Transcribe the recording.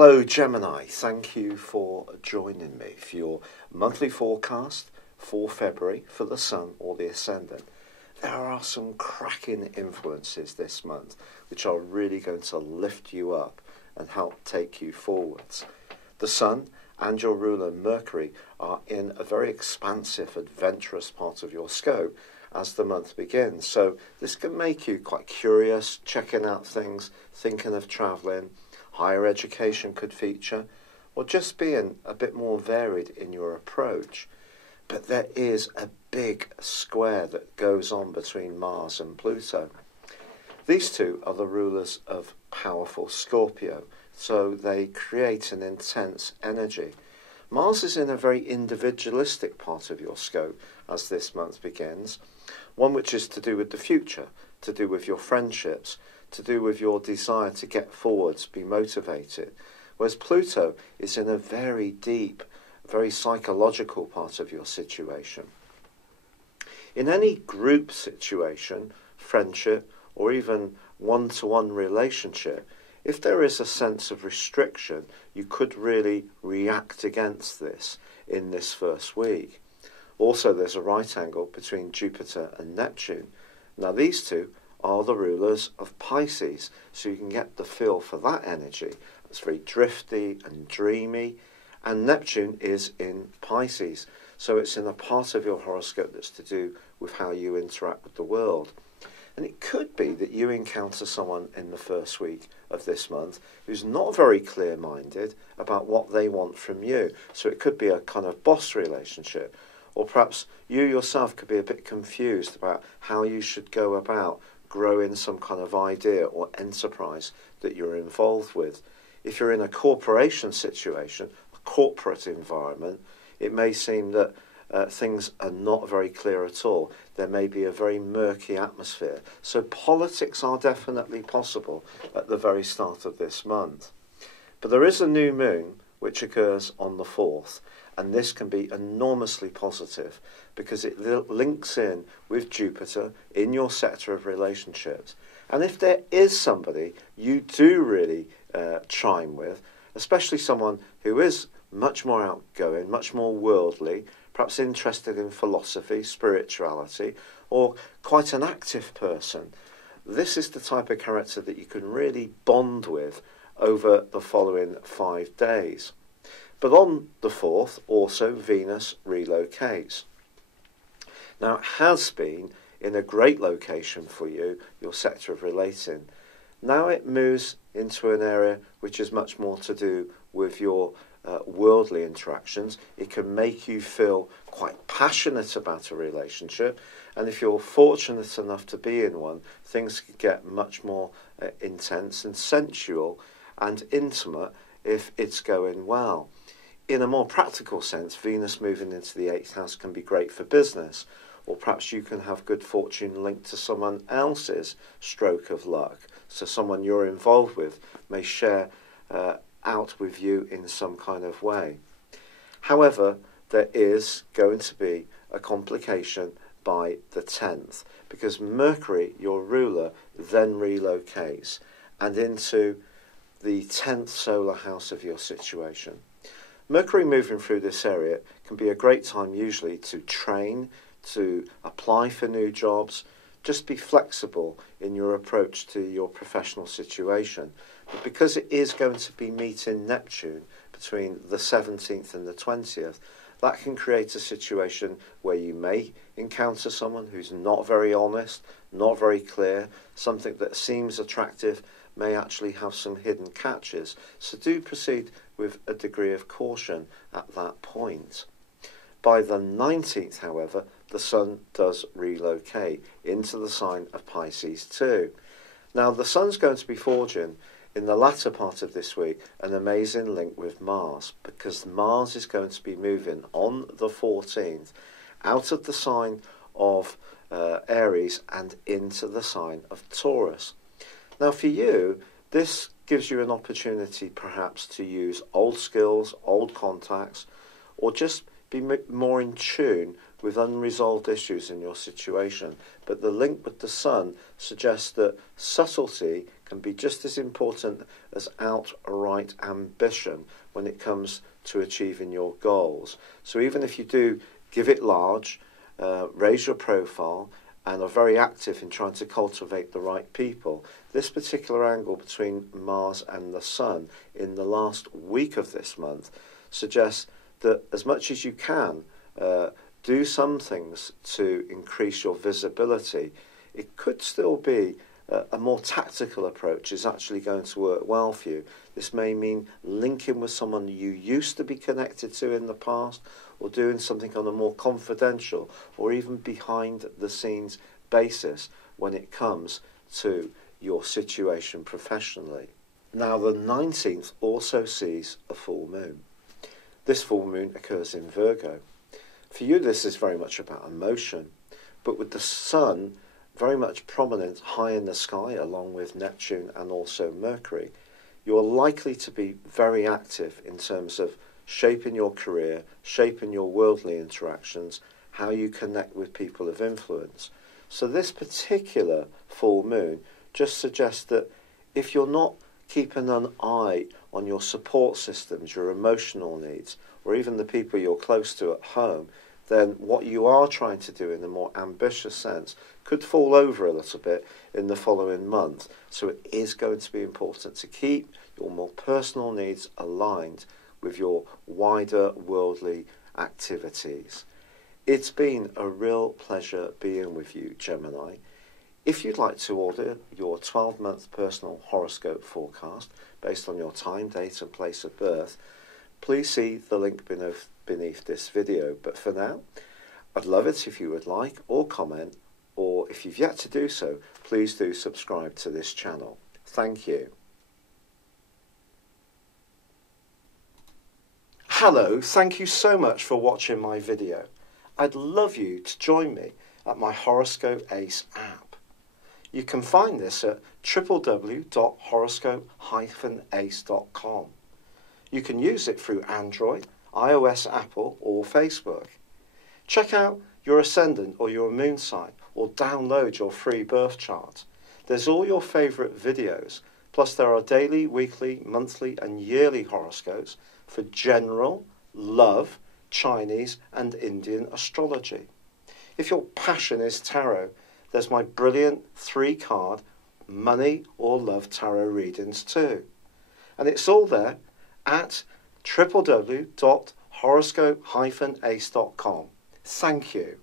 Hello Gemini, thank you for joining me for your monthly forecast for February for the Sun or the Ascendant. There are some cracking influences this month which are really going to lift you up and help take you forwards. The Sun and your ruler Mercury are in a very expansive, adventurous part of your scope as the month begins. So this can make you quite curious, checking out things, thinking of travelling. Higher education could feature, or just being a bit more varied in your approach. But there is a big square that goes on between Mars and Pluto. These two are the rulers of powerful Scorpio, so they create an intense energy. Mars is in a very individualistic part of your scope as this month begins, one which is to do with the future, to do with your friendships, to do with your desire to get forwards, be motivated. Whereas Pluto is in a very deep, very psychological part of your situation. In any group situation, friendship, or even one-to-one relationship, if there is a sense of restriction, you could really react against this in this first week. Also, there's a right angle between Jupiter and Neptune. Now, these two are the rulers of Pisces, so you can get the feel for that energy. It's very drifty and dreamy, and Neptune is in Pisces, so it's in a part of your horoscope that's to do with how you interact with the world. And it could be that you encounter someone in the first week of this month who's not very clear-minded about what they want from you. So it could be a kind of boss relationship, or perhaps you yourself could be a bit confused about how you should go about growing some kind of idea or enterprise that you're involved with. If you're in a corporation situation, a corporate environment, it may seem that things are not very clear at all. There may be a very murky atmosphere. So politics are definitely possible at the very start of this month. But there is a new moon which occurs on the 4th, and this can be enormously positive because it links in with Jupiter in your sector of relationships. And if there is somebody you do really chime with, especially someone who is much more outgoing, much more worldly, perhaps interested in philosophy, spirituality, or quite an active person, this is the type of character that you can really bond with over the following 5 days. But on the 4th, also Venus relocates. Now, it has been in a great location for you, your sector of relating. Now it moves into an area which is much more to do with your worldly interactions. It can make you feel quite passionate about a relationship, and if you're fortunate enough to be in one, things could get much more intense and sensual and intimate if it's going well. In a more practical sense, Venus moving into the 8th house can be great for business, or perhaps you can have good fortune linked to someone else's stroke of luck. So someone you're involved with may share out with you in some kind of way. However, there is going to be a complication by the 10th, because Mercury, your ruler, then relocates and into the 10th solar house of your situation. Mercury moving through this area can be a great time usually to train, to apply for new jobs, just be flexible in your approach to your professional situation. But because it is going to be meeting Neptune between the 17th and the 20th, that can create a situation where you may encounter someone who's not very honest, not very clear, something that seems attractive may actually have some hidden catches. So do proceed with a degree of caution at that point. By the 19th, however, the Sun does relocate into the sign of Pisces too. Now, the Sun's going to be forging in the latter part of this week an amazing link with Mars, because Mars is going to be moving on the 14th out of the sign of Aries and into the sign of Taurus. Now, for you, this gives you an opportunity perhaps to use old skills, old contacts, or just be more in tune with unresolved issues in your situation, but the link with the Sun suggests that subtlety can be just as important as outright ambition when it comes to achieving your goals. So even if you do give it large, raise your profile, and are very active in trying to cultivate the right people, this particular angle between Mars and the Sun in the last week of this month suggests that as much as you can, do some things to increase your visibility. It could still be a more tactical approach is actually going to work well for you. This may mean linking with someone you used to be connected to in the past, or doing something on a more confidential or even behind the scenes basis when it comes to your situation professionally. Now, the 19th also sees a full moon. This full moon occurs in Virgo. For you, this is very much about emotion, but with the Sun very much prominent high in the sky along with Neptune and also Mercury, you're likely to be very active in terms of shaping your career, shaping your worldly interactions, how you connect with people of influence. So this particular full moon just suggests that if you're not keeping an eye on your support systems, your emotional needs, or even the people you're close to at home, then what you are trying to do in a more ambitious sense could fall over a little bit in the following month. So it is going to be important to keep your more personal needs aligned with your wider worldly activities. It's been a real pleasure being with you, Gemini. If you'd like to order your 12-month personal horoscope forecast based on your time, date and place of birth, please see the link beneath this video. But for now, I'd love it if you would like or comment, or if you've yet to do so, please do subscribe to this channel. Thank you. Hello, thank you so much for watching my video. I'd love you to join me at my Horoscope Ace app. You can find this at www.horoscope-ace.com. You can use it through Android, iOS, Apple or Facebook. Check out your ascendant or your moon sign, or download your free birth chart. There's all your favourite videos, plus there are daily, weekly, monthly and yearly horoscopes for general, love, Chinese and Indian astrology. If your passion is tarot, there's my brilliant 3-card money or love tarot readings too. And it's all there at www.horoscope-ace.com. Thank you.